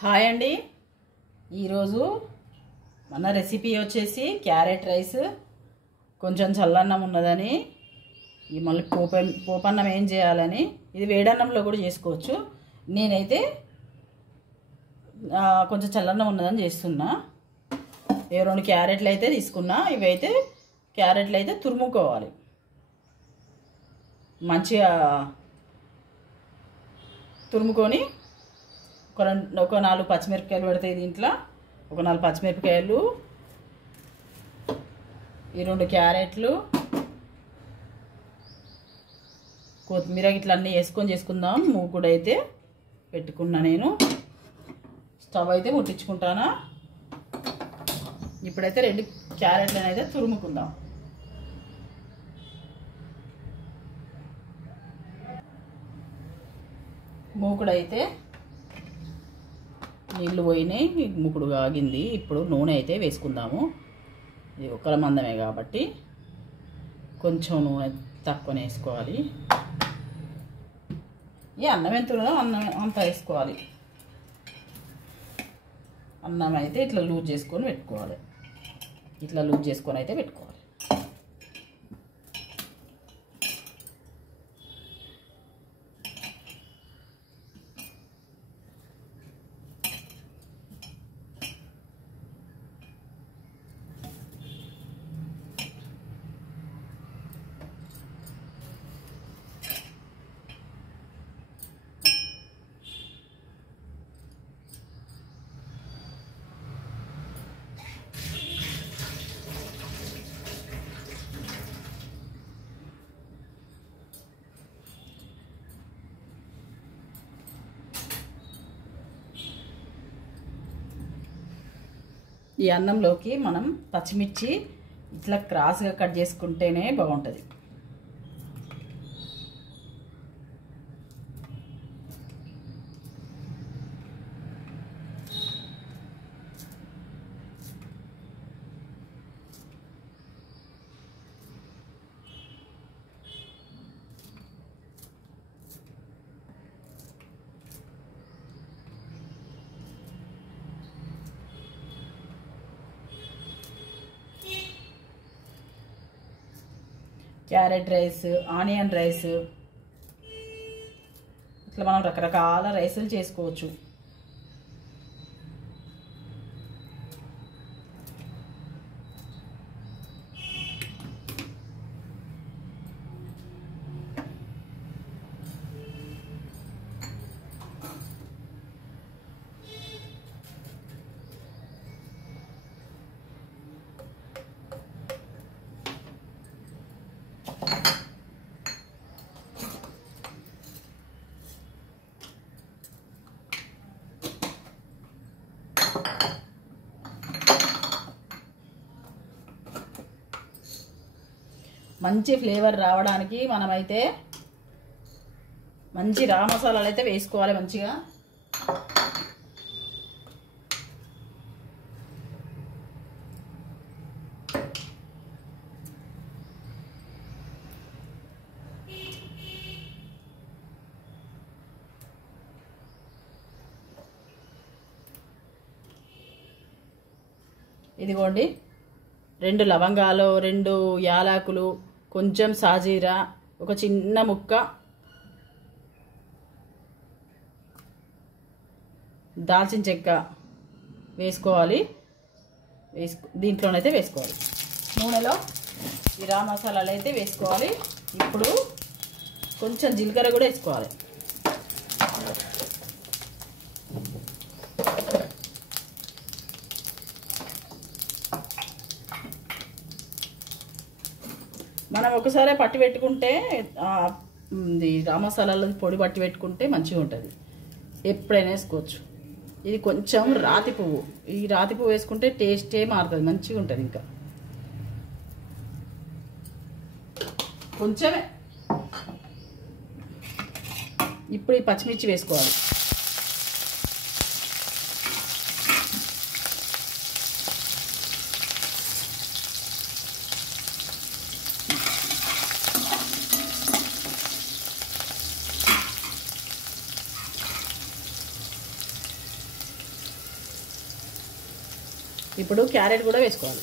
Hi అండి. ఈరోజు మన రెసిపీ వచ్చేసి క్యారెట్ రైస్. కొంచెం చల్లన్నం ఉన్నదని ఈ మళ్ళీ పోపన్నం ఏం చేయాలని, ఇది వేడన్నంలో కూడా చేసుకోవచ్చు. నేనైతే కొంచెం చల్లన్నం ఉన్నదని చేస్తున్నా. ఏ 2 క్యారెట్లు అయితే తీసుకున్నా. ఇవైతే క్యారెట్లు అయితే తురుముకోవాలి. మంచిగా తురుముకొని ఒక 4 పచ్చిమిరపకాయలు పడతాయి దీంట్లో. ఒక 4 పచ్చిమిరపకాయలు, ఈ 2 క్యారెట్లు, కొత్తిమీర ఇట్లా అన్నీ వేసుకొని చేసుకుందాం. మూకుడు అయితే పెట్టుకున్నా. నేను స్టవ్ అయితే ముట్టించుకుంటానా. ఇప్పుడైతే 2 క్యారెట్లను అయితే తురుముకుందాం. మూకుడు అయితే నీళ్ళు పోయినాయి, మూకుడు ఆగింది. ఇప్పుడు నూనె అయితే వేసుకుందాము. ఇది ఒకల మందమే కాబట్టి కొంచెం నూనె తక్కువనే వేసుకోవాలి. ఈ అన్నం ఎంత ఉన్నదో అన్నం అంత వేసుకోవాలి. అన్నం అయితే ఇట్లా లూజ్ చేసుకొని పెట్టుకోవాలి. ఇట్లా లూజ్ చేసుకొని అయితే పెట్టుకోవాలి. ఈ అన్నంలోకి మనం పచ్చిమిర్చి ఇట్లా క్రాస్గా కట్ చేసుకుంటేనే బాగుంటుంది. క్యారెట్ రైస్, ఆనియన్ రైస్, ఇట్లా మనం రకరకాల రైసులు చేసుకోవచ్చు. మంచి ఫ్లేవర్ రావడానికి మనమైతే మంచి రా మసాలాలు అయితే వేసుకోవాలి మంచిగా. ఇదిగోండి 2 లవంగాలు, 2 యాలకులు, కొంచెం సాజీరా, ఒక చిన్న ముక్క దాల్చిన చెక్క వేసుకోవాలి. దీంట్లోనైతే వేసుకోవాలి. నూనెలో ఈ రా మసాలాలు అయితే వేసుకోవాలి. ఇప్పుడు కొంచెం జీలకర్ర కూడా వేసుకోవాలి. మనం ఒకసారి పట్టి పెట్టుకుంటే రా మసాలాల పొడి పట్టి పెట్టుకుంటే మంచిగా ఉంటుంది. ఎప్పుడైనా వేసుకోవచ్చు. ఇది కొంచెం రాతి పువ్వు. ఈ రాతి పువ్వు వేసుకుంటే టేస్టే మారుతుంది, మంచిగా ఉంటుంది. ఇంకా కొంచెమే. ఇప్పుడు ఈ పచ్చిమిర్చి వేసుకోవాలి. ఇప్పుడు క్యారెట్ కూడా వేసుకోవాలి.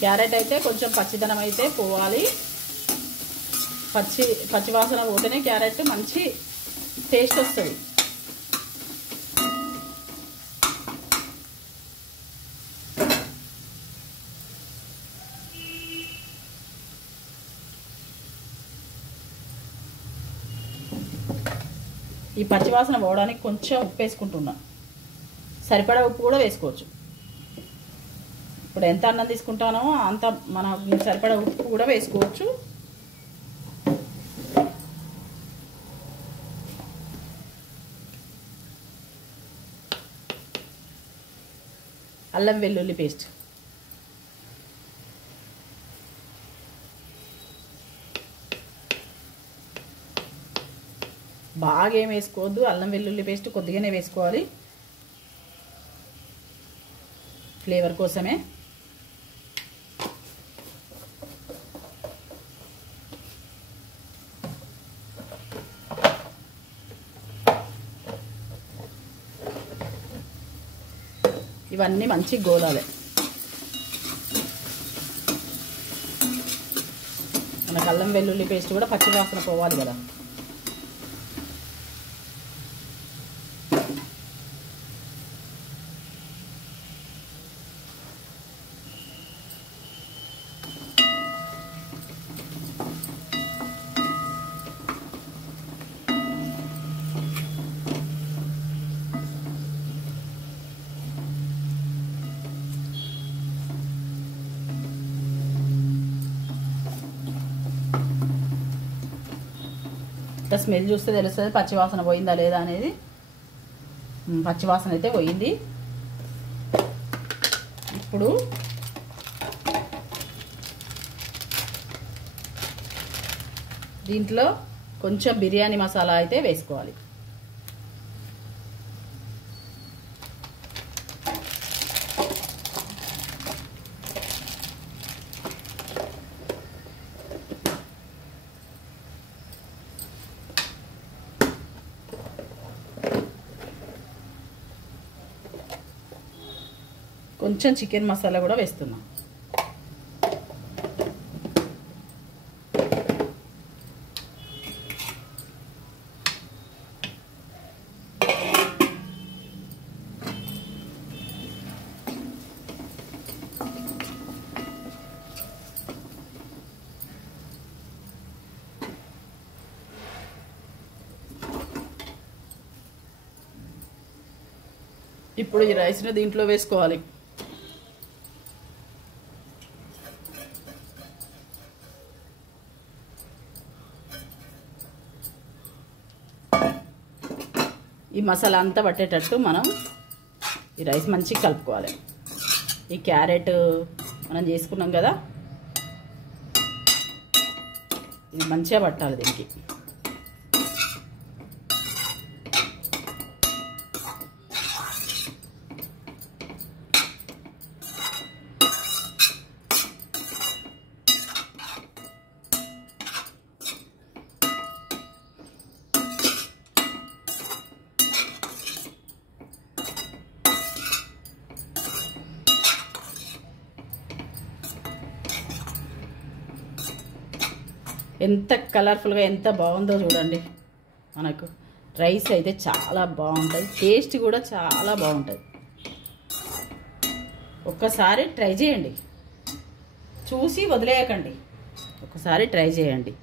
క్యారెట్ అయితే కొంచెం పచ్చిదనం అయితే పోవాలి. పచ్చివాసన పోతేనే క్యారెట్ మంచి టేస్ట్ వస్తుంది. ఈ పచ్చివాసన పోవడానికి కొంచెం ఉప్పు వేసుకుంటున్నా. సరిపడా ఉప్పు కూడా వేసుకోవచ్చు. ఇప్పుడు ఎంత అన్నం తీసుకుంటానో అంత మనకు సరిపడా ఉప్పు కూడా వేసుకోవచ్చు. అల్లం వెల్లుల్లి పేస్ట్ బాగా ఏం వేసుకోవద్దు. అల్లం వెల్లుల్లి పేస్ట్ కొద్దిగానే వేసుకోవాలి, ఫ్లేవర్ కోసమే. ఇవన్నీ మంచి గోలాలి. మనకు అల్లం వెల్లుల్లి పేస్ట్ కూడా పచ్చివాసన పోవాలి కదా. స్మెల్ చూస్తే తెలుస్తుంది పచ్చివాసన పోయిందా లేదా అనేది. పచ్చివాసన అయితే పోయింది. ఇప్పుడు దీంట్లో కొంచెం బిర్యానీ మసాలా అయితే వేసుకోవాలి. కొంచెం చికెన్ మసాలా కూడా వేస్తున్నాం. ఇప్పుడు ఈ రైస్ని దీంట్లో వేసుకోవాలి. ఈ మసాలా అంతా పట్టేటట్టు మనం ఈ రైస్ మంచిగా కలుపుకోవాలి. ఈ క్యారెట్ మనం చేసుకున్నాం కదా, ఇది మంచిగా పట్టాలి దీనికి. ఎంత కలర్ఫుల్గా ఎంత బాగుందో చూడండి. మనకు రైస్ అయితే చాలా బాగుంటుంది, టేస్ట్ కూడా చాలా బాగుంటుంది. ఒక్కసారి ట్రై చేయండి, చూసి వదిలేయకండి, ఒకసారి ట్రై చేయండి.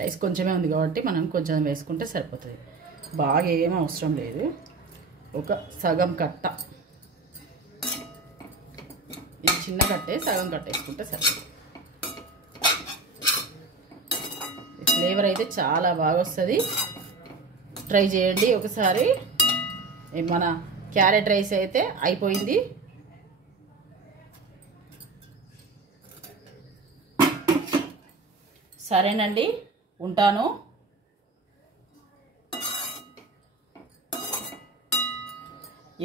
రైస్ కొంచెమే ఉంది కాబట్టి మనం కొంచెం వేసుకుంటే సరిపోతుంది. బాగా ఏం అవసరం లేదు, ఒక సగం కట్ట, ఇది చిన్న కట్టే, సగం కట్ట వేసుకుంటే సరిపోతుంది. ఫ్లేవర్ అయితే చాలా బాగా వస్తుంది, ట్రై చేయండి ఒకసారి. మన క్యారెట్ రైస్ అయితే అయిపోయింది. సరేనండి, ఉంటాను.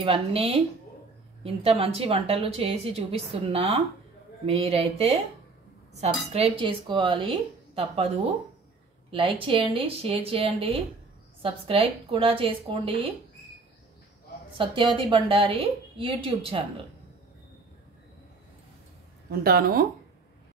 ఇవన్నీ ఇంత మంచి వంటలు చేసి చూపిస్తున్నా, మీరైతే సబ్స్క్రైబ్ చేసుకోవాలి తప్పదు. లైక్ చేయండి, షేర్ చేయండి, సబ్స్క్రైబ్ కూడా చేసుకోండి. Satyavathi Bandari YouTube channel. ఉంటాను.